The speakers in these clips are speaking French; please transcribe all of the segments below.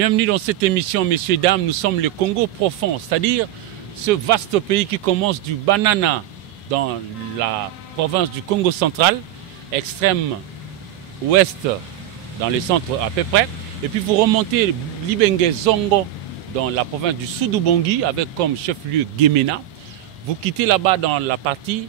Bienvenue dans cette émission, messieurs et dames. Nous sommes le Congo profond, c'est-à-dire ce vaste pays qui commence du Banana dans la province du Congo central, extrême ouest dans le centre à peu près, et puis vous remontez Libenge Zongo dans la province du Sud-Ubangi avec comme chef-lieu Gemena. Vous quittez là-bas dans la partie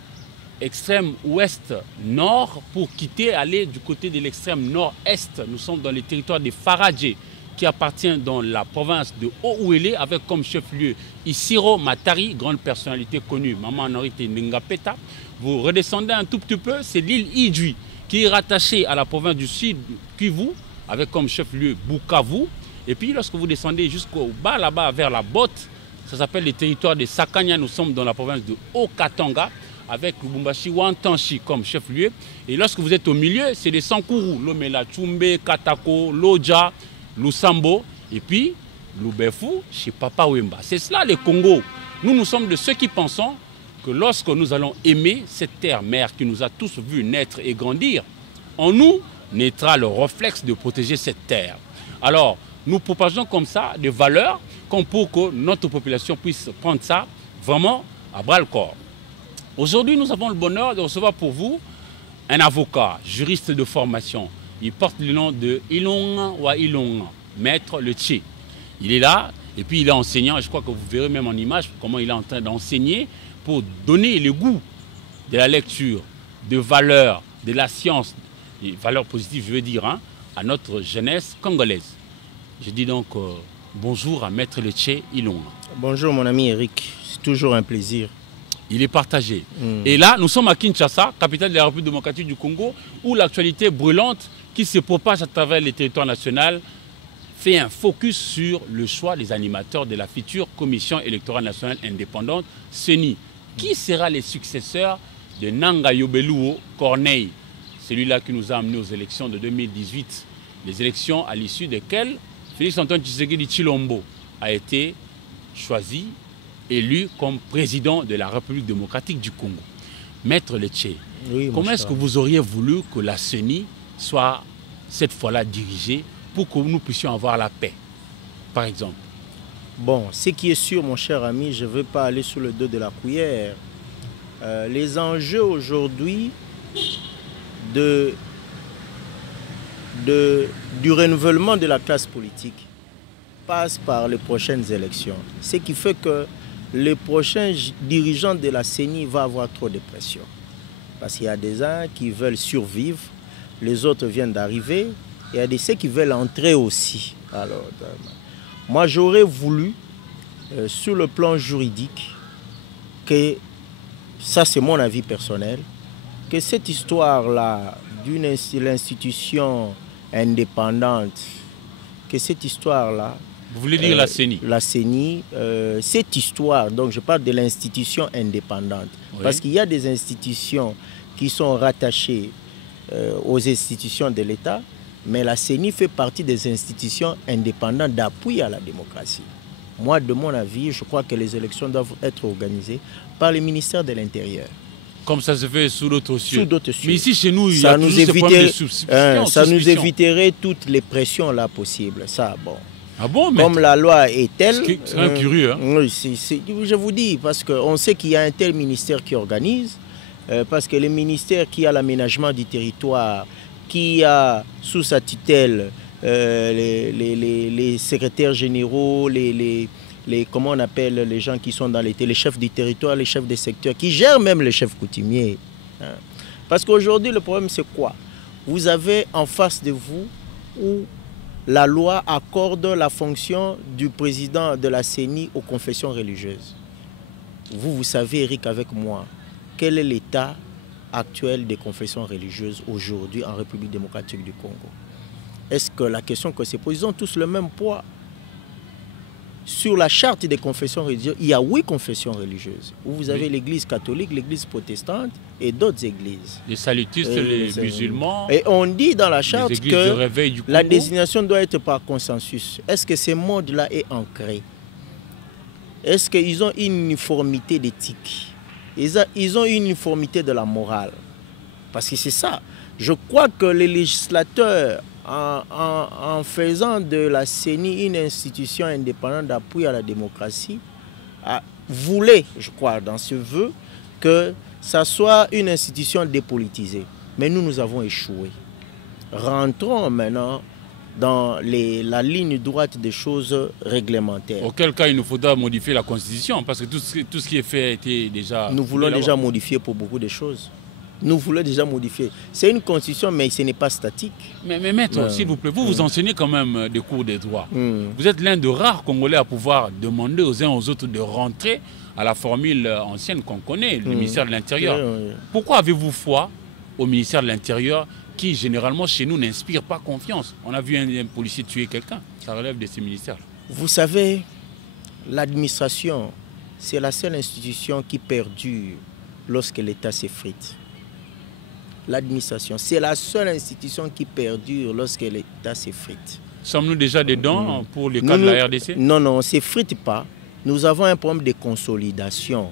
extrême ouest nord pour aller du côté de l'extrême nord-est. Nous sommes dans le territoire de Faradje qui appartient dans la province de Haut-Ouélé avec comme chef-lieu Isiro Matari, grande personnalité connue, Maman Norite Ningapeta. Vous redescendez un tout petit peu, c'est l'île Idjui qui est rattachée à la province du Sud Kivu avec comme chef-lieu Bukavu. Et puis lorsque vous descendez jusqu'au bas là-bas vers la Botte, ça s'appelle le territoire de Sakanya. Nous sommes dans la province de Haut-Katanga avec Lubumbashi Wantanshi comme chef-lieu. Et lorsque vous êtes au milieu, c'est les Sankourou, Lomela, Tchumbe, Katako, Loja, Lusambo et puis Lubefu chez Papa Wemba. C'est cela le Congo. Nous sommes de ceux qui pensons que lorsque nous allons aimer cette terre-mère qui nous a tous vus naître et grandir, en nous naîtra le réflexe de protéger cette terre. Alors, nous propageons comme ça des valeurs comme pour que notre population puisse prendre ça vraiment à bras-le-corps. Aujourd'hui, nous avons le bonheur de recevoir pour vous un avocat, juriste de formation. Il porte le nom de Ilonga wa Ilonga, maître Le Tché. Il est là et puis il est enseignant. Et je crois que vous verrez même en image comment il est en train d'enseigner pour donner le goût de la lecture, de valeurs, de la science, des valeurs positives, je veux dire, hein, à notre jeunesse congolaise. Je dis donc bonjour à maître Le Tché Ilonga. Bonjour mon ami Eric, c'est toujours un plaisir. Il est partagé. Et là, nous sommes à Kinshasa, capitale de la République démocratique du Congo, où l'actualité brûlante qui se propage à travers les territoires nationaux fait un focus sur le choix des animateurs de la future Commission électorale nationale indépendante, CENI. Qui sera les successeurs de Nanga Yobeluo Corneille, celui-là qui nous a amenés aux élections de 2018, les élections à l'issue desquelles Félix-Antoine Tshisekedi Tshilombo a été choisi, élu comme président de la République démocratique du Congo. Maître Le Tché, oui, comment est-ce que vous auriez voulu que la CENI soit cette fois-là dirigée pour que nous puissions avoir la paix, par exemple? Bon, ce qui est sûr, mon cher ami, je ne veux pas aller sous le dos de la cuillère. Les enjeux aujourd'hui du renouvellement de la classe politique passent par les prochaines élections. Ce qui fait que les prochains dirigeants de la CENI vont avoir trop de pression. Parce qu'il y a des gens qui veulent survivre, les autres viennent d'arriver, il y a ceux qui veulent entrer aussi. Alors, moi j'aurais voulu, sur le plan juridique, que, ça c'est mon avis personnel, que cette histoire-là d'une institution indépendante, que cette histoire-là, vous voulez dire la CENI? La CENI, cette histoire, donc je parle de l'institution indépendante. Oui. Parce qu'il y a des institutions qui sont rattachées aux institutions de l'État, mais la CENI fait partie des institutions indépendantes d'appui à la démocratie. Moi, de mon avis, je crois que les élections doivent être organisées par le ministère de l'Intérieur. Comme ça se fait sous d'autres cieux. Sous d'autres cieux. Mais ici, chez nous, il y a toujours ce problème de substitution. Ça nous éviterait toutes les pressions là possibles. Ça, bon. Ah bon, comme la loi est telle, c'est un curieux. Hein? Je vous dis, parce qu'on sait qu'il y a un tel ministère qui organise, parce que le ministère qui a l'aménagement du territoire, qui a sous sa tutelle les secrétaires généraux, comment on appelle les gens qui sont dans les chefs du territoire, les chefs des secteurs, qui gèrent même les chefs coutumiers. Hein. Parce qu'aujourd'hui, le problème, c'est quoi? Vous avez en face de vous où la loi accorde la fonction du président de la CENI aux confessions religieuses. Vous savez, Eric, avec moi, quel est l'état actuel des confessions religieuses aujourd'hui en République démocratique du Congo? Est-ce que la question que se pose, ils ont tous le même poids? Sur la charte des confessions religieuses, il y a 8 confessions religieuses. Où vous avez l'église catholique, l'église protestante et d'autres églises. Les salutistes, les musulmans. Et on dit dans la charte que la désignation doit être par consensus. Est-ce que ce mode-là est ancré? Est-ce qu'ils ont une uniformité d'éthique? Ils ont une uniformité de la morale? Parce que c'est ça. Je crois que les législateurs en faisant de la CENI une institution indépendante d'appui à la démocratie, voulait, je crois, dans ce vœu, que ça soit une institution dépolitisée. Mais nous avons échoué. Rentrons maintenant dans la ligne droite des choses réglementaires. Auquel cas, il nous faudra modifier la Constitution, parce que tout ce qui est fait a été déjà... Nous voulons déjà modifier pour beaucoup de choses. Nous voulons déjà modifier. C'est une constitution, mais ce n'est pas statique. Mais maître, s'il vous plaît, vous enseignez quand même des cours des droits. Vous êtes l'un des rares Congolais à pouvoir demander aux uns aux autres de rentrer à la formule ancienne qu'on connaît, le ministère de l'Intérieur. Pourquoi avez-vous foi au ministère de l'Intérieur qui, généralement, chez nous, n'inspire pas confiance? On a vu un policier tuer quelqu'un. Ça relève de ces ministères. Vous savez, l'administration, c'est la seule institution qui perdure lorsque l'État s'effrite. L'administration, c'est la seule institution qui perdure lorsque l'État s'effrite. Sommes-nous déjà dedans pour le cas de la RDC? Non, non, on ne s'effrite pas. Nous avons un problème de consolidation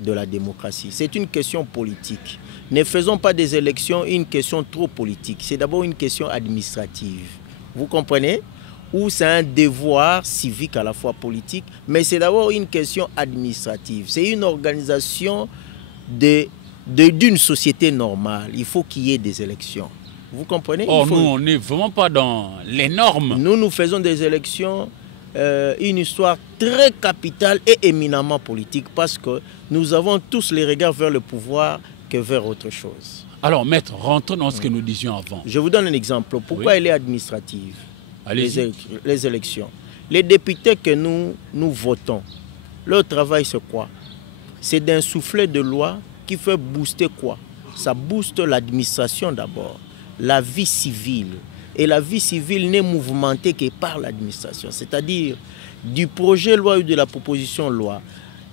de la démocratie. C'est une question politique. Ne faisons pas des élections une question trop politique. C'est d'abord une question administrative. Vous comprenez? Ou c'est un devoir civique à la fois politique, mais c'est d'abord une question administrative. C'est une organisation d'une société normale. Il faut qu'il y ait des élections. Vous comprenez? Nous, on n'est vraiment pas dans les normes. Nous faisons des élections, une histoire très capitale et éminemment politique, parce que nous avons tous les regards vers le pouvoir que vers autre chose. Alors, maître, rentrons dans ce que nous disions avant. Je vous donne un exemple. Pourquoi elle est administrative? Les élections. Les députés que nous votons, leur travail c'est quoi? C'est d'insuffler de lois qui fait booster quoi? Ça booste l'administration d'abord, la vie civile. Et la vie civile n'est mouvementée que par l'administration. C'est-à-dire du projet loi ou de la proposition loi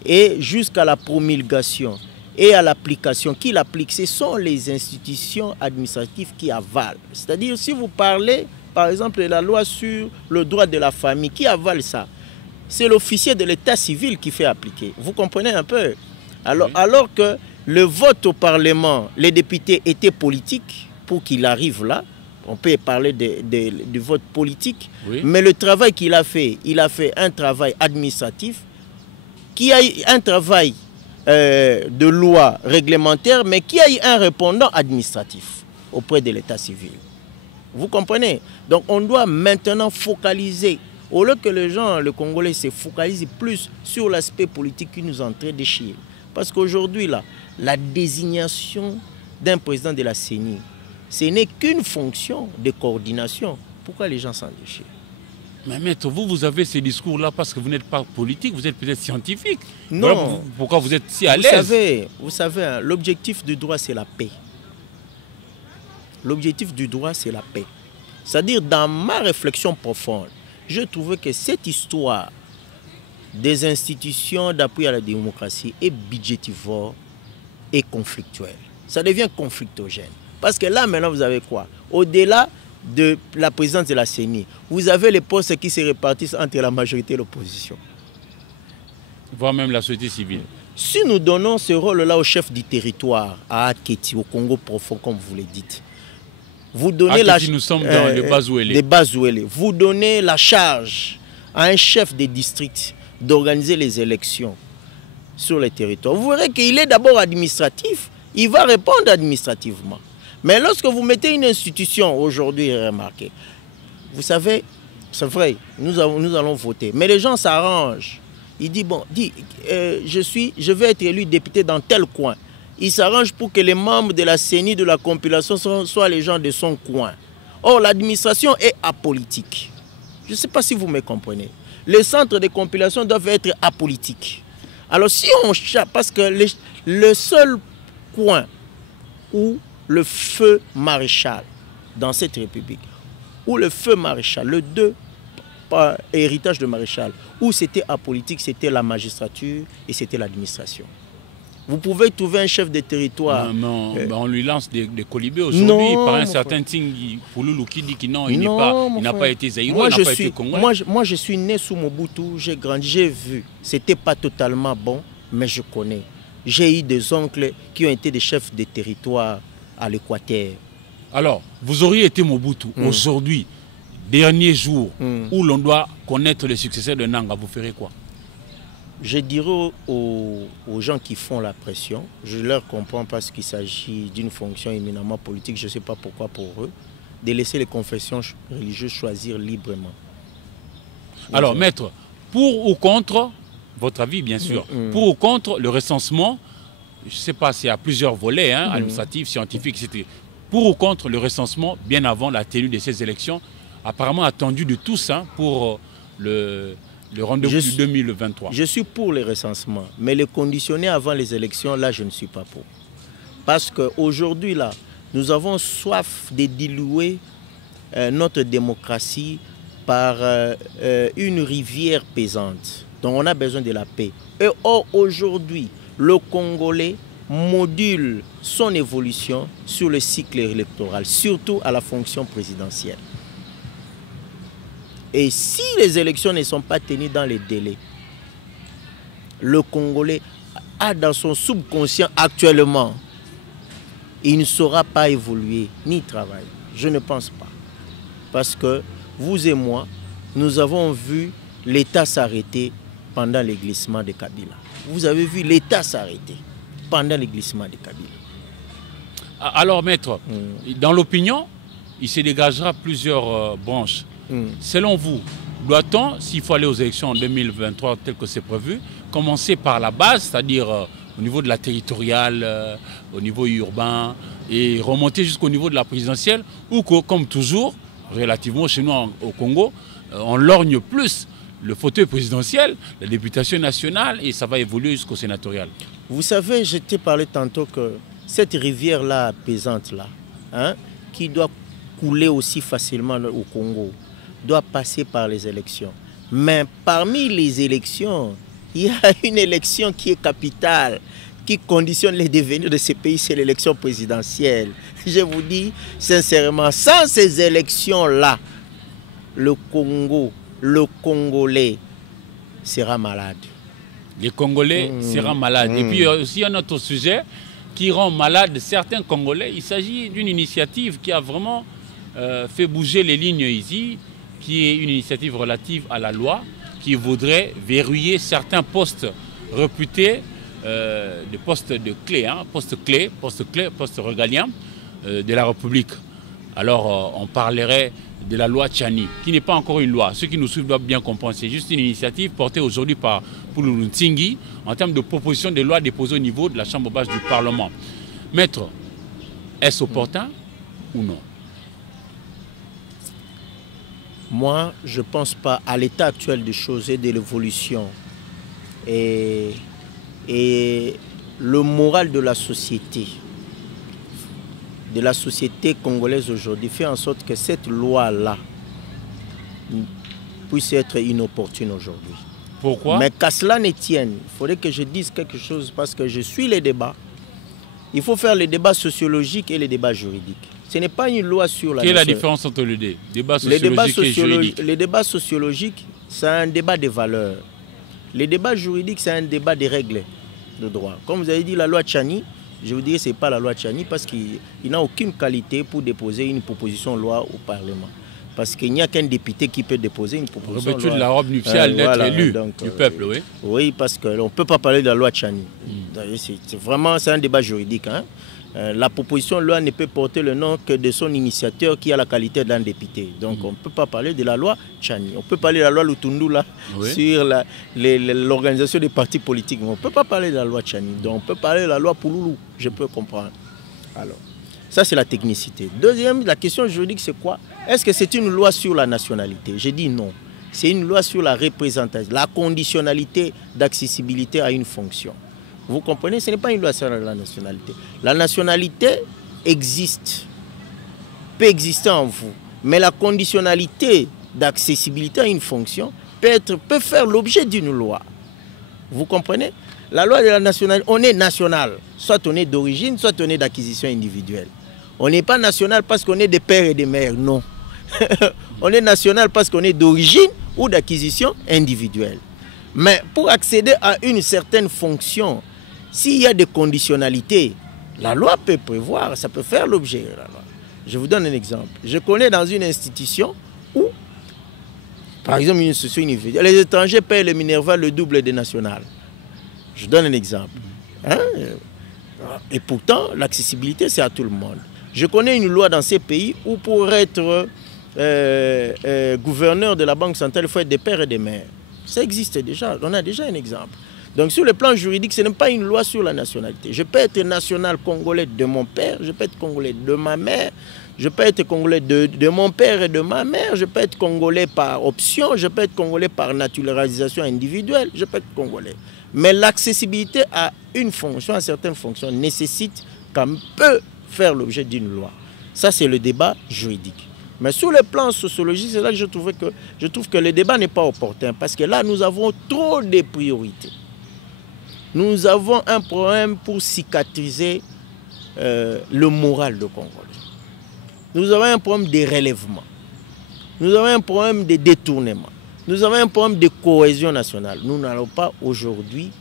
et jusqu'à la promulgation et à l'application. Qui l'applique? Ce sont les institutions administratives qui avalent. C'est-à-dire si vous parlez par exemple de la loi sur le droit de la famille, qui avale ça? C'est l'officier de l'état civil qui fait appliquer. Vous comprenez un peu? Alors que le vote au Parlement, les députés étaient politiques pour qu'il arrive là. On peut parler du vote politique, mais le travail qu'il a fait, il a fait un travail administratif, qui a eu un travail de loi réglementaire, mais qui a eu un répondant administratif auprès de l'état civil. Vous comprenez? Donc on doit maintenant focaliser, au lieu que les gens, le Congolais, se focalisent plus sur l'aspect politique qui nous est en train de chier. Parce qu'aujourd'hui, là, la désignation d'un président de la CENI, ce n'est qu'une fonction de coordination. Pourquoi les gens s'en déchirent? Mais maître, vous avez ces discours-là parce que vous n'êtes pas politique, vous êtes peut-être scientifique. Non. Voilà pourquoi vous êtes si à l'aise? Vous savez, hein, l'objectif du droit, c'est la paix. L'objectif du droit, c'est la paix. C'est-à-dire, dans ma réflexion profonde, je trouvais que cette histoire des institutions d'appui à la démocratie est budgétivore et conflictuelle. Ça devient conflictogène. Parce que là, maintenant, vous avez quoi? Au-delà de la présidence de la CENI, vous avez les postes qui se répartissent entre la majorité et l'opposition. Voire même la société civile. Si nous donnons ce rôle-là au chef du territoire, à Aketi, au Congo profond, comme vous le dites, vous donnez nous sommes dans les Bazouélé. Vous donnez la charge à un chef de district d'organiser les élections sur les territoires. Vous verrez qu'il est d'abord administratif, il va répondre administrativement. Mais lorsque vous mettez une institution aujourd'hui, remarquez, vous savez, c'est vrai, nous allons voter, mais les gens s'arrangent. Il dit, bon, je vais être élu député dans tel coin. Il s'arrange pour que les membres de la CENI, de la compilation, soient les gens de son coin. Or, l'administration est apolitique. Je ne sais pas si vous me comprenez. Les centres de compilation doivent être apolitiques. Alors, si on cherche, parce que le seul coin où le feu maréchal dans cette république, où le feu maréchal, le deux héritage de maréchal, où c'était apolitique, c'était la magistrature et c'était l'administration. Vous pouvez trouver un chef de territoire. Non, on lui lance des colibés aujourd'hui par un certain Tingi Pouloulou qui dit qu'il n'a pas été zaïrois, il n'a pas été congolais. Moi, je suis né sous Mobutu, j'ai grandi, j'ai vu. C'était pas totalement bon, mais je connais. J'ai eu des oncles qui ont été des chefs de territoire à l'Équateur. Alors, vous auriez été Mobutu aujourd'hui, dernier jour, où l'on doit connaître les successeurs de Nanga, vous ferez quoi? Je dirais aux gens qui font la pression, je leur comprends parce qu'il s'agit d'une fonction éminemment politique, je ne sais pas pourquoi pour eux, de laisser les confessions religieuses choisir librement. Alors, maître, pour ou contre, votre avis bien sûr, pour ou contre le recensement, je ne sais pas, c'est à plusieurs volets, hein, administratifs, scientifiques, etc. Pour ou contre le recensement, bien avant la tenue de ces élections, apparemment attendu de tous hein, pour le rendez-vous du 2023. Je suis pour les recensements, mais les conditionner avant les élections, là, je ne suis pas pour. Parce qu'aujourd'hui, là, nous avons soif de diluer notre démocratie par une rivière pesante. Donc, on a besoin de la paix. Et or, aujourd'hui, le Congolais module son évolution sur le cycle électoral, surtout à la fonction présidentielle. Et si les élections ne sont pas tenues dans les délais, le Congolais a dans son subconscient actuellement, il ne saura pas évoluer ni travailler. Je ne pense pas. Parce que vous et moi, nous avons vu l'État s'arrêter pendant les glissements de Kabila. Vous avez vu l'État s'arrêter pendant les glissements de Kabila. Alors, maître, dans l'opinion, il se dégagera plusieurs branches. Selon vous, doit-on, s'il faut aller aux élections en 2023 tel que c'est prévu, commencer par la base, c'est-à-dire au niveau de la territoriale, au niveau urbain, et remonter jusqu'au niveau de la présidentielle, ou que, comme toujours, relativement chez nous au Congo, on lorgne plus le fauteuil présidentiel, la députation nationale, et ça va évoluer jusqu'au sénatorial. Vous savez, je t'ai parlé tantôt que cette rivière-là, pesante-là, hein, qui doit couler aussi facilement au Congo, doit passer par les élections. Mais parmi les élections, il y a une élection qui est capitale, qui conditionne les devenirs de ces pays, c'est l'élection présidentielle. Je vous dis sincèrement, sans ces élections-là, le Congo, le Congolais sera malade. Les Congolais seront malades. Et puis aussi un autre sujet qui rend malade certains Congolais. Il s'agit d'une initiative qui a vraiment fait bouger les lignes ici, qui est une initiative relative à la loi, qui voudrait verrouiller certains postes réputés, des postes de clés, hein, postes régaliens de la République. Alors on parlerait de la loi Tchani, qui n'est pas encore une loi. Ceux qui nous suivent doivent bien comprendre. C'est juste une initiative portée aujourd'hui par Pouloulou Ntsingui en termes de proposition de loi déposée au niveau de la Chambre basse du Parlement. Maître, est-ce opportun ou non? Moi, je ne pense pas à l'état actuel des choses et de l'évolution. Et le moral de la société congolaise aujourd'hui fait en sorte que cette loi-là puisse être inopportune aujourd'hui. Pourquoi? Mais qu'à cela ne tienne, il faudrait que je dise quelque chose parce que je suis les débats. Il faut faire les débats sociologiques et les débats juridiques. Ce n'est pas une loi sur la... Quelle est la différence entre les deux? Débat sociologique et juridique. Les débats sociologiques, c'est un débat des valeurs. Les débats juridiques, c'est un débat des règles de droit. Comme vous avez dit, la loi Tchani, je vous dirais que ce n'est pas la loi Tchani parce qu'il n'a aucune qualité pour déposer une proposition de loi au Parlement. Parce qu'il n'y a qu'un député qui peut déposer une proposition de loi. Revêtu de la robe nuptiale d'être élu du peuple, oui. Oui, parce qu'on ne peut pas parler de la loi Tchani. C'est vraiment un débat juridique. Hein. La proposition de loi ne peut porter le nom que de son initiateur qui a la qualité d'un député. Donc on ne peut pas parler de la loi Tchani. On peut parler de la loi Lutundu là, sur l'organisation des partis politiques. Mais on ne peut pas parler de la loi Tchani. Donc on peut parler de la loi Pouloulou. Je peux comprendre. Alors, ça c'est la technicité. Deuxième, la question juridique c'est quoi? Est-ce que c'est une loi sur la nationalité? J'ai dit non. C'est une loi sur la représentation, la conditionnalité d'accessibilité à une fonction. Vous comprenez? Ce n'est pas une loi sur la nationalité. La nationalité existe, peut exister en vous, mais la conditionnalité d'accessibilité à une fonction peut faire l'objet d'une loi. Vous comprenez? La loi de la nationalité, on est national, soit on est d'origine, soit on est d'acquisition individuelle. On n'est pas national parce qu'on est des pères et des mères, non. On est national parce qu'on est d'origine ou d'acquisition individuelle. Mais pour accéder à une certaine fonction, s'il y a des conditionnalités, la loi peut prévoir, ça peut faire l'objet de la loi. Je vous donne un exemple. Je connais dans une institution où, par exemple, une institution universitaire, les étrangers payent le Minerval le double des nationales. Je donne un exemple. Hein? Et pourtant, l'accessibilité, c'est à tout le monde. Je connais une loi dans ces pays où pour être gouverneur de la Banque centrale, il faut être des pères et des mères. Ça existe déjà, on a déjà un exemple. Donc sur le plan juridique, ce n'est pas une loi sur la nationalité. Je peux être national congolais de mon père, je peux être congolais de ma mère, je peux être congolais de mon père et de ma mère, je peux être congolais par option, je peux être congolais par naturalisation individuelle, je peux être congolais. Mais l'accessibilité à une fonction, à certaines fonctions, nécessite qu'on peut faire l'objet d'une loi. Ça, c'est le débat juridique. Mais sur le plan sociologique, c'est là que je trouve que le débat n'est pas opportun. Parce que là, nous avons trop de priorités. Nous avons un problème pour cicatriser le moral de Congolais. Nous avons un problème de relèvement. Nous avons un problème de détournement. Nous avons un problème de cohésion nationale. Nous n'allons pas aujourd'hui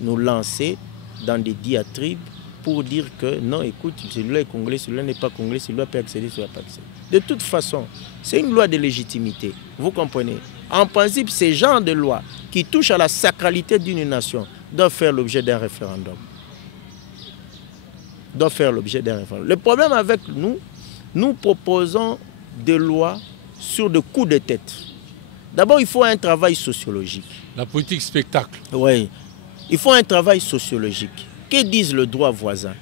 nous lancer dans des diatribes pour dire que non, écoute, celui-là est congolais, celui-là n'est pas congolais, celui-là peut accéder, celui-là peut accéder. De toute façon, c'est une loi de légitimité. Vous comprenez? En principe, ces genres de lois qui touchent à la sacralité d'une nation doivent faire l'objet d'un référendum. Doivent faire l'objet d'un référendum. Le problème avec nous, nous proposons des lois sur des coups de tête. D'abord, il faut un travail sociologique. La politique spectacle. Oui. Il faut un travail sociologique. Que disent le droit voisin?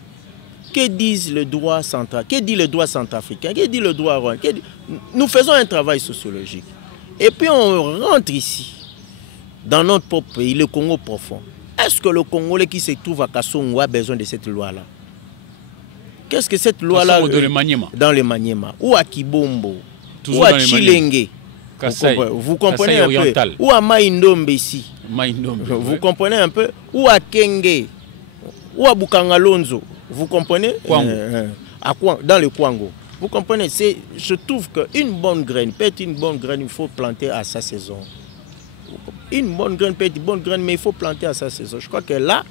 Que disent le droit central? Que dit le droit centrafricain? Que dit le droit rwandais? Nous faisons un travail sociologique. Et puis on rentre ici, dans notre propre pays, le Congo profond. Est-ce que le Congolais qui se trouve à Kassongo a besoin de cette loi-là? Qu'est-ce que cette loi-là... Dans le Maniema. Ou à Kibombo. Toujours ou à Chilenge. Vous comprenez un peu? Ou à Maïndombe ici. Vous comprenez un peu? Ou à Kenge. Ou à Bukangalonzo. Vous comprenez? Dans le Kwango. Vous comprenez? Je trouve qu'une bonne graine, peut être une bonne graine, il faut planter à sa saison. Une bonne graine peut être une bonne graine, mais il faut planter à sa saison. Je crois que là,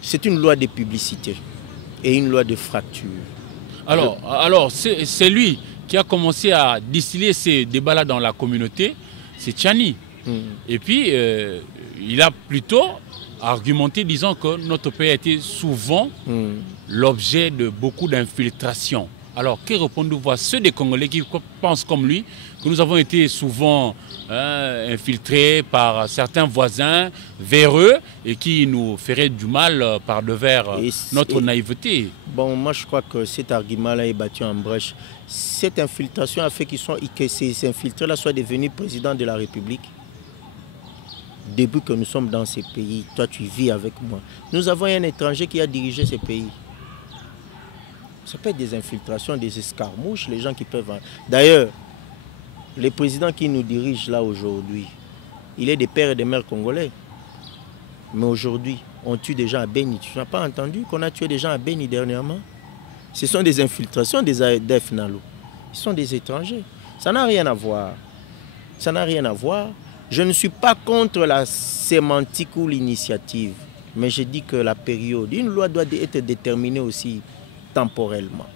c'est une loi de publicité et une loi de fracture. Alors c'est lui qui a commencé à distiller ces débats-là dans la communauté, c'est Tchani. Et puis, il a plutôt argumenté disant que notre pays a été souvent l'objet de beaucoup d'infiltrations. Alors, que répondez-vous à ceux des Congolais qui pensent comme lui, que nous avons été souvent infiltrés par certains voisins véreux et qui nous feraient du mal par devers notre naïveté? Bon, moi je crois que cet argument-là est battu en brèche. Cette infiltration a fait que ces infiltrés-là soient devenus présidents de la République. Depuis que nous sommes dans ces pays, toi tu vis avec moi. Nous avons un étranger qui a dirigé ces pays. Ça peut être des infiltrations, des escarmouches, les gens qui peuvent... D'ailleurs, le président qui nous dirige là aujourd'hui, il est des pères et des mères congolais. Mais aujourd'hui, on tue des gens à Beni. Tu n'as pas entendu qu'on a tué des gens à Beni dernièrement? Ce sont des infiltrations des ADF Nalo. Ils sont des étrangers. Ça n'a rien à voir. Ça n'a rien à voir. Je ne suis pas contre la sémantique ou l'initiative. Mais je dis que la période, une loi doit être déterminée aussi temporellement.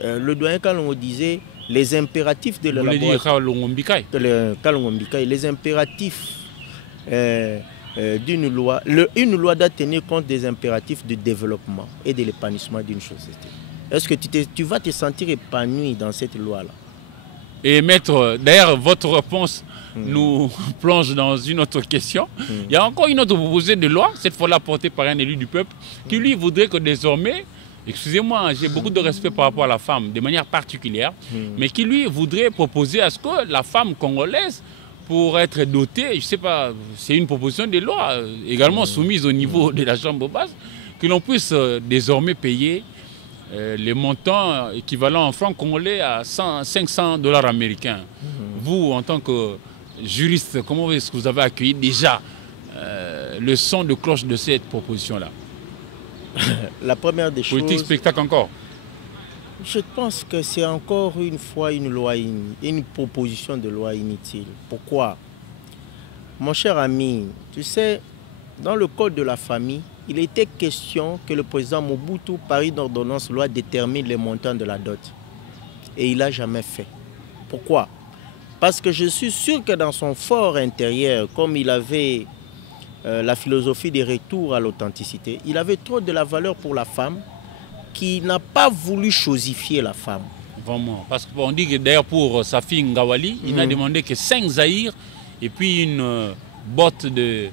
Le doyen Kalongo disait les impératifs de l'élaboration. Les impératifs d'une loi. Une loi doit tenir compte des impératifs de développement et de l'épanouissement d'une société. Est-ce que tu vas te sentir épanoui dans cette loi-là? Et maître, d'ailleurs, votre réponse nous plonge dans une autre question. Il y a encore une autre proposition de loi, cette fois-là portée par un élu du peuple, qui lui voudrait que désormais, excusez-moi, j'ai beaucoup de respect par rapport à la femme, de manière particulière, mais qui lui voudrait proposer à ce que la femme congolaise, pour être dotée, je ne sais pas, c'est une proposition de loi également soumise au niveau de la chambre basse, que l'on puisse désormais payer les montants équivalents en francs congolais à 500 $ américains. Vous, en tant que juriste, comment est-ce que vous avez accueilli déjà le son de cloche de cette proposition-là? La première des choses... Politique spectacle encore? Je pense que c'est encore une fois une loi, une proposition de loi inutile. Pourquoi? Mon cher ami, tu sais, dans le code de la famille, il était question que le président Mobutu, par une ordonnance loi, détermine les montants de la dot. Et il n'a jamais fait. Pourquoi? Parce que je suis sûr que dans son fort intérieur, comme il avait la philosophie des retours à l'authenticité, il avait trop de la valeur pour la femme, qui n'a pas voulu chosifier la femme. Vraiment. Parce qu'on dit que d'ailleurs pour sa fille Ngawali, il n'a demandé que 5 zaïrs et puis une botte de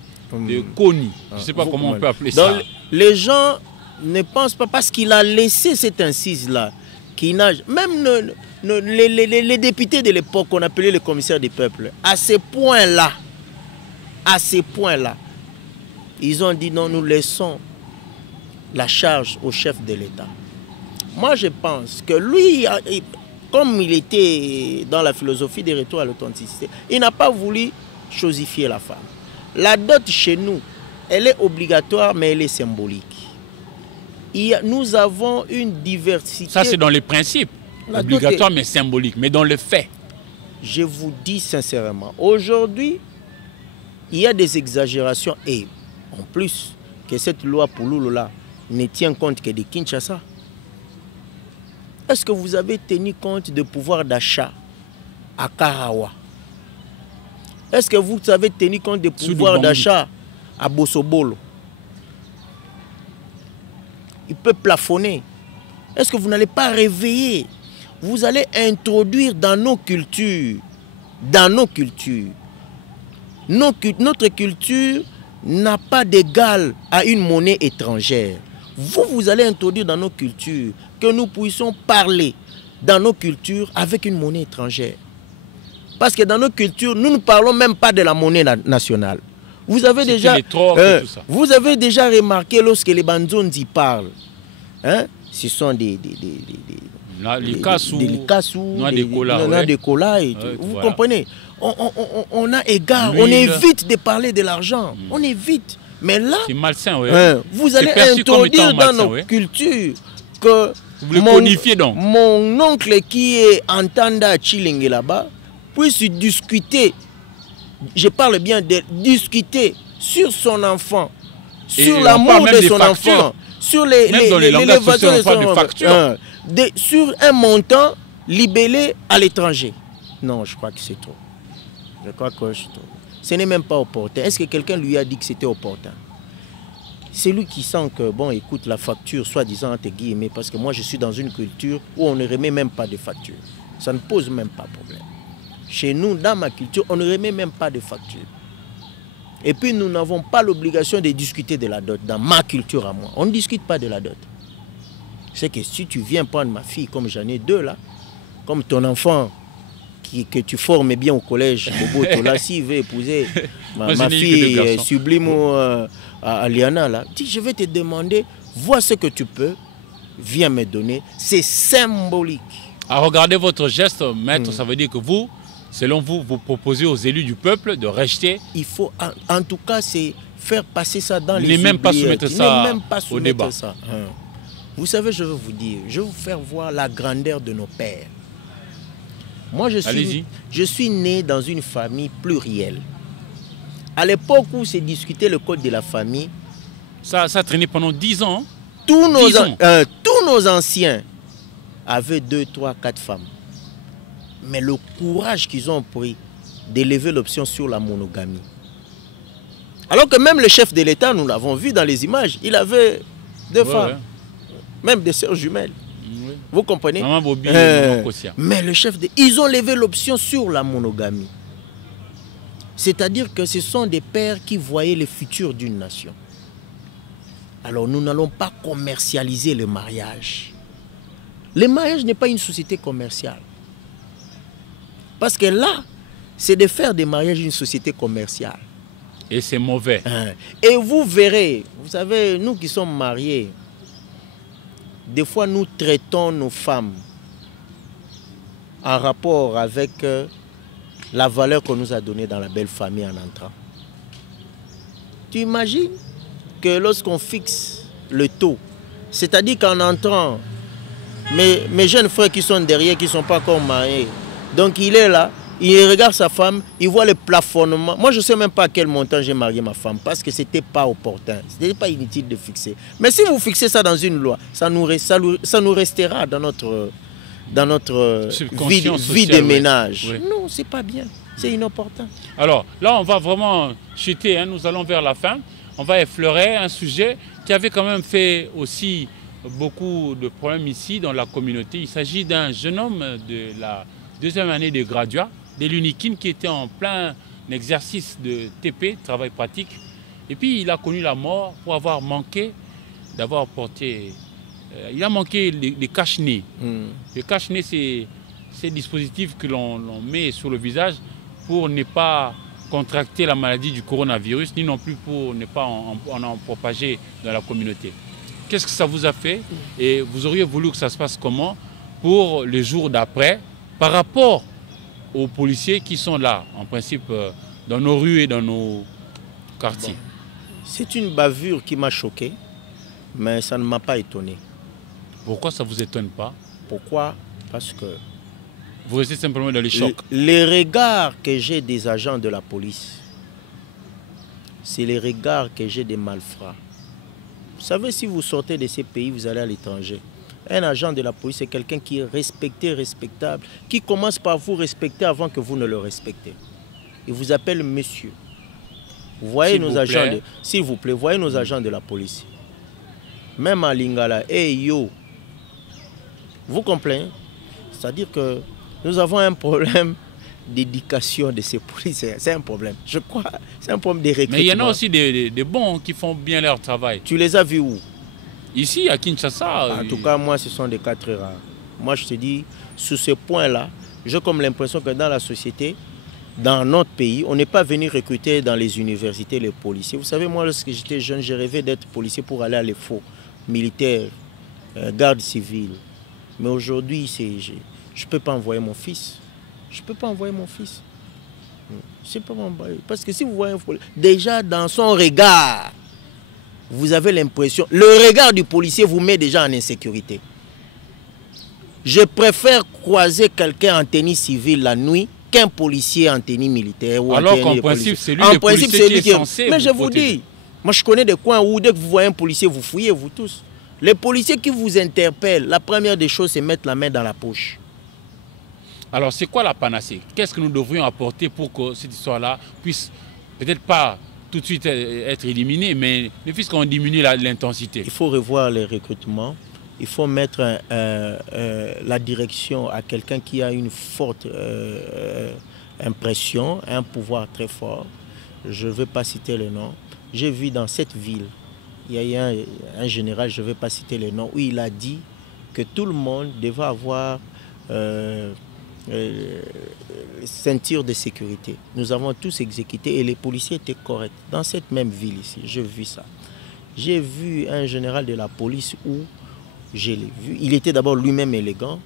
koni. Je ne sais pas comment on peut appeler ça. Donc, les gens ne pensent pas, parce qu'il a laissé cette incise-là, même les députés de l'époque, qu'on appelait les commissaires des peuples, à ces points-là, ils ont dit non, nous laissons la charge au chef de l'État. Moi, je pense que lui, comme il était dans la philosophie des retours à l'authenticité, il n'a pas voulu chosifier la femme. La dot chez nous, elle est obligatoire, mais elle est symbolique. Nous avons une diversité. Ça, c'est dans les principes. Obligatoire, mais symbolique. Mais dans le fait. Je vous dis sincèrement, aujourd'hui, il y a des exagérations. Et en plus, que cette loi Pouloulou-là ne tient compte que de Kinshasa. Est-ce que vous avez tenu compte du pouvoir d'achat à Karawa? Est-ce que vous avez tenu compte du pouvoir d'achat à Bosobolo? Il peut plafonner. Est-ce que vous n'allez pas réveiller? Vous allez introduire dans nos cultures, notre culture n'a pas d'égal à une monnaie étrangère. Vous allez introduire dans nos cultures que nous puissions parler dans nos cultures avec une monnaie étrangère. Parce que dans nos cultures, nous ne parlons même pas de la monnaie nationale. Vous avez déjà remarqué lorsque les Banzonzi parlent, hein, ce sont des cola. Vous comprenez? On a égard, on évite de parler de l'argent. On évite. Mais là, malsain, vous allez introduire dans nos cultures que mon oncle qui est entendant à Chilingue là-bas puisse discuter, je parle bien de discuter sur son enfant, sur l'amour de son enfant, sur l'élévation de son enfant, sur un montant libellé à l'étranger. Non, je crois que c'est trop. Je crois que c'est trop. Ce n'est même pas opportun. Est-ce que quelqu'un lui a dit que c'était opportun? C'est lui qui sent que, bon, écoute, la facture, soi-disant, entre guillemets, parce que moi, je suis dans une culture où on ne remet même pas de facture. Ça ne pose même pas de problème. Chez nous, dans ma culture, on ne remet même pas de facture. Et puis, nous n'avons pas l'obligation de discuter de la dot. Dans ma culture à moi, on ne discute pas de la dot. C'est que si tu viens prendre ma fille, comme j'en ai 2 là, comme ton enfant, que tu formes bien au collège, là, s'il veut épouser ma fille sublime à Liana, là, je vais te demander, vois ce que tu peux, viens me donner. C'est symbolique. À regarder votre geste, maître, ça veut dire que vous, selon vous, vous proposez aux élus du peuple de rejeter. Il faut, en tout cas, c'est faire passer ça dans les oubliettes. Même pas soumettre ça au débat. Vous savez, je veux vous dire, je vais vous faire voir la grandeur de nos pères. Moi, je suis né dans une famille plurielle. À l'époque où s'est discuté le code de la famille, ça a traîné pendant 10 ans. Tous nos anciens avaient 2, 3, 4 femmes. Mais le courage qu'ils ont pris d'élever l'option sur la monogamie. Alors que même le chef de l'État, nous l'avons vu dans les images, il avait 2 femmes, même des sœurs jumelles. Vous comprenez? Mais le chef ils ont levé l'option sur la monogamie. C'est-à-dire que ce sont des pères qui voyaient le futur d'une nation. Alors nous n'allons pas commercialiser le mariage. Le mariage n'est pas une société commerciale. Parce que là, c'est de faire des mariages une société commerciale. Et c'est mauvais. Et vous verrez, vous savez, nous qui sommes mariés, des fois, nous traitons nos femmes en rapport avec la valeur qu'on nous a donnée dans la belle famille en entrant. Tu imagines que lorsqu'on fixe le taux, c'est-à-dire qu'en entrant, mes jeunes frères qui sont derrière, qui ne sont pas encore mariés, donc il est là, Il regarde sa femme, il voit le plafonnement. Moi, je ne sais même pas à quel montant j'ai marié ma femme parce que ce n'était pas opportun. Ce n'était pas inutile de fixer. Mais si vous fixez ça dans une loi, ça nous restera dans notre vie de ménage. Oui. Non, ce n'est pas bien. C'est inopportun. Alors, là, on va vraiment chuter. Hein. Nous allons vers la fin. On va effleurer un sujet qui avait quand même fait aussi beaucoup de problèmes ici dans la communauté. Il s'agit d'un jeune homme de la deuxième année de graduat, de l'UNIKIN, qui était en plein exercice de TP, travail pratique. Et puis, il a connu la mort pour avoir manqué d'avoir porté... il a manqué les cache-nez. Les cache-nez, c'est ces dispositifs que l'on met sur le visage pour ne pas contracter la maladie du coronavirus, ni non plus pour ne pas en propager dans la communauté. Qu'est-ce que ça vous a fait? Et vous auriez voulu que ça se passe comment pour les jours d'après, par rapport aux policiers qui sont là, en principe, dans nos rues et dans nos quartiers? Bon. C'est une bavure qui m'a choqué, mais ça ne m'a pas étonné. Pourquoi ça ne vous étonne pas? Pourquoi? Parce que... Vous restez simplement dans les chocs. Les regards que j'ai des agents de la police, c'est les regards que j'ai des malfrats. Vous savez, si vous sortez de ces pays, vous allez à l'étranger. Un agent de la police, c'est quelqu'un qui est respecté, respectable, qui commence par vous respecter avant que vous ne le respectez. Il vous appelle monsieur. Vous voyez nos agents, s'il vous plaît, voyez nos agents de la police. Même à Lingala, hey yo, vous comprenez? C'est-à-dire que nous avons un problème d'éducation de ces policiers. C'est un problème. Je crois, c'est un problème de recrutement. Mais il y en a aussi des bons qui font bien leur travail. Tu les as vus où? Ici, à Kinshasa. En tout cas, moi, ce sont des cas très rares. Moi, je te dis, sur ce point-là, j'ai comme l'impression que dans la société, dans notre pays, on n'est pas venu recruter dans les universités les policiers. Vous savez, moi, lorsque j'étais jeune, j'ai rêvé d'être policier pour aller à l'EFO, militaire, garde civile. Mais aujourd'hui, je ne peux pas envoyer mon fils. Je ne peux pas envoyer mon fils. Je ne peux pas envoyer. Parce que si vous voyez, déjà dans son regard, vous avez l'impression, le regard du policier vous met déjà en insécurité. Je préfère croiser quelqu'un en tenue civile la nuit qu'un policier en tenue militaire. Alors qu'en principe, c'est lui le policier qui est censé. Mais je vous dis, moi je connais des coins où dès que vous voyez un policier, vous fouillez, vous tous. Les policiers qui vous interpellent, la première des choses, c'est mettre la main dans la poche. Alors, c'est quoi la panacée? Qu'est-ce que nous devrions apporter pour que cette histoire-là puisse peut-être pas tout de suite être éliminée, mais ne fût-ce qu'on diminue l'intensité? Il faut revoir les recrutements. Il faut mettre la direction à quelqu'un qui a une forte impression, un pouvoir très fort. Je ne vais pas citer le nom. J'ai vu dans cette ville, il y a un général, je ne vais pas citer le nom, où il a dit que tout le monde devait avoir ceinture de sécurité. Nous avons tous exécuté et les policiers étaient corrects. Dans cette même ville ici, j'ai vu ça. J'ai vu un général de la police où je l'ai vu. Il était d'abord lui-même élégant,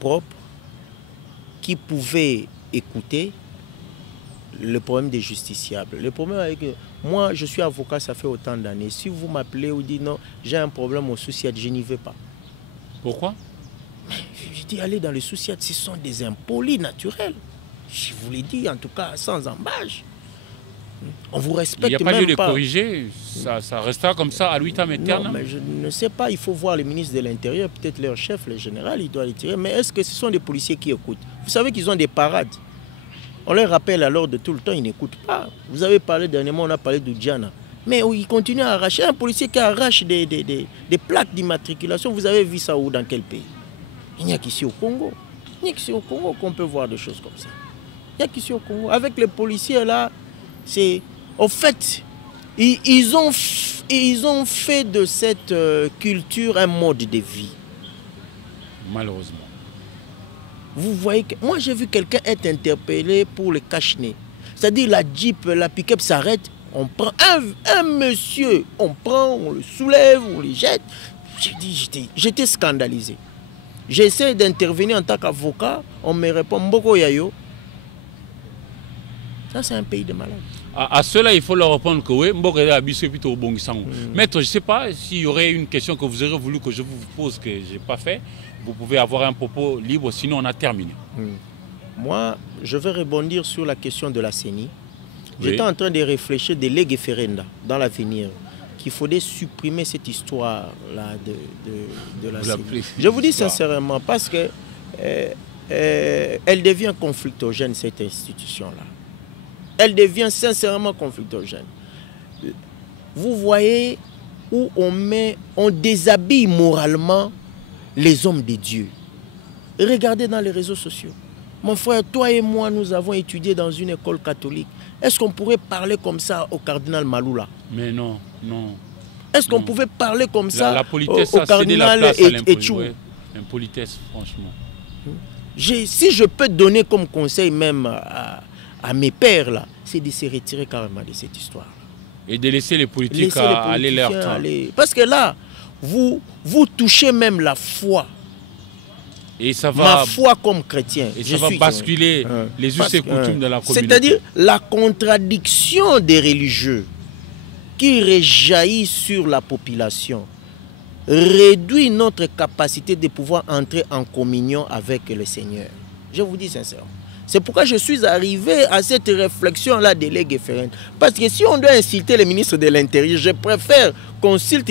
propre, qui pouvait écouter le problème des justiciables. Le problème avec moi, je suis avocat, ça fait autant d'années. Si vous m'appelez ou dites non, j'ai un problème au souci, je n'y vais pas. Pourquoi? Je dis, aller dans les soucis, ce sont des impolis naturels. Je vous l'ai dit, en tout cas, sans embâche. On vous respecte même pas. Il n'y a pas lieu de corriger, ça restera comme ça à l'uitam éternel. Non, mais je ne sais pas, il faut voir le ministre de l'Intérieur, peut-être leur chef, le général, il doit les tirer. Mais est-ce que ce sont des policiers qui écoutent? Vous savez qu'ils ont des parades. On leur rappelle alors de tout le temps, ils n'écoutent pas. Vous avez parlé dernièrement, on a parlé de Diana. Mais ils continuent à arracher. Un policier qui arrache des plaques d'immatriculation, vous avez vu ça où, dans quel pays? Il n'y a qu'ici au Congo. Il n'y a qu'ici au Congo qu'on peut voir des choses comme ça. Il n'y a qu'ici au Congo. Avec les policiers là, c'est... Au fait, ils ont fait de cette culture un mode de vie. Malheureusement. Vous voyez que... Moi, j'ai vu quelqu'un être interpellé pour le cache-nez. C'est-à-dire la Jeep, la pick-up s'arrête, on prend un monsieur, on prend, on le soulève, on le jette. J'étais scandalisé. J'essaie d'intervenir en tant qu'avocat, on me répond Mboko Yayo. Ça, c'est un pays de malades. À cela, il faut leur répondre que oui, Mboko Yayo a bissé plutôt au Bongisango. Maître, je ne sais pas s'il y aurait une question que vous auriez voulu que je vous pose, que je n'ai pas fait. Vous pouvez avoir un propos libre, sinon on a terminé. Moi, je vais rebondir sur la question de la CENI. Oui. J'étais en train de réfléchir des legs référenda dans l'avenir, qu'il faudrait supprimer cette histoire-là de la CENI. Je vous dis sincèrement, parce que elle devient conflictogène, cette institution-là. Elle devient sincèrement conflictogène. Vous voyez où on déshabille moralement les hommes de Dieu. Regardez dans les réseaux sociaux. Mon frère, toi et moi, nous avons étudié dans une école catholique. Est-ce qu'on pourrait parler comme ça au cardinal Maloula? Mais non, non. Est-ce qu'on pouvait parler comme ça la politesse, au cardinal Etchou? L'impolitesse, franchement. Si je peux donner comme conseil même à mes pères, là, c'est de se retirer carrément de cette histoire. Et de laisser les politiques aller leur temps. Parce que là, vous touchez même la foi. Et ça va, ma foi comme chrétien. Et ça va basculer les us et coutumes de la communauté. C'est-à-dire la contradiction des religieux qui rejaillit sur la population réduit notre capacité de pouvoir entrer en communion avec le Seigneur. Je vous dis sincèrement. C'est pourquoi je suis arrivé à cette réflexion-là des legs référents. Parce que si on doit insulter le ministre de l'Intérieur, je préfère qu'on insulte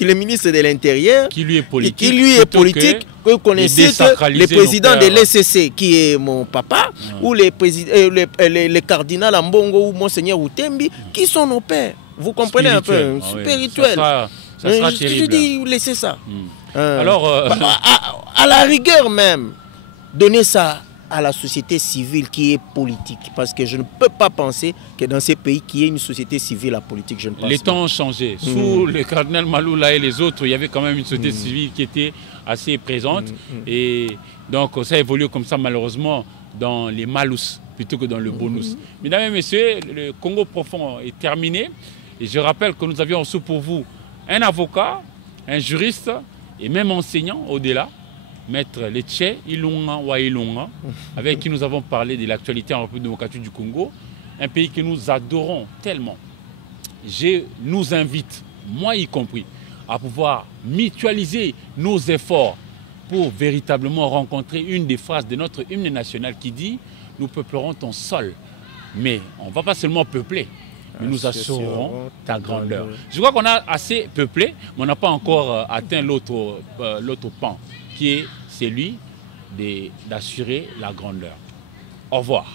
le ministre de l'Intérieur, qui lui est politique, que qu'on insulte le président de l'ECC, qui est mon papa, ou le cardinal Ambongo ou Monseigneur Outembi, qui sont nos pères. Vous comprenez un peu, spirituel. Ça sera terrible. Je dis, laissez ça. Alors, à la rigueur même, donnez ça à la société civile qui est politique. Parce que je ne peux pas penser que dans ces pays, qu'il y ait une société civile à politique. Je ne pense les temps ont changé. Sous le cardinal Maloula et les autres, il y avait quand même une société civile qui était assez présente. Et donc, ça a évolué comme ça, malheureusement, dans les malus plutôt que dans le bonus. Mesdames et messieurs, le Congo profond est terminé. Et je rappelle que nous avions aussi pour vous un avocat, un juriste et même enseignant au-delà. Maître Letche Ilunga Wailunga, avec qui nous avons parlé de l'actualité en République démocratique du Congo, un pays que nous adorons tellement. Je nous invite, moi y compris, à pouvoir mutualiser nos efforts pour véritablement rencontrer une des phrases de notre hymne national qui dit « Nous peuplerons ton sol, mais on ne va pas seulement peupler, mais nous assurerons ta grandeur. » Je crois qu'on a assez peuplé, mais on n'a pas encore atteint l'autre pan, qui est celui d'assurer la grandeur. Au revoir.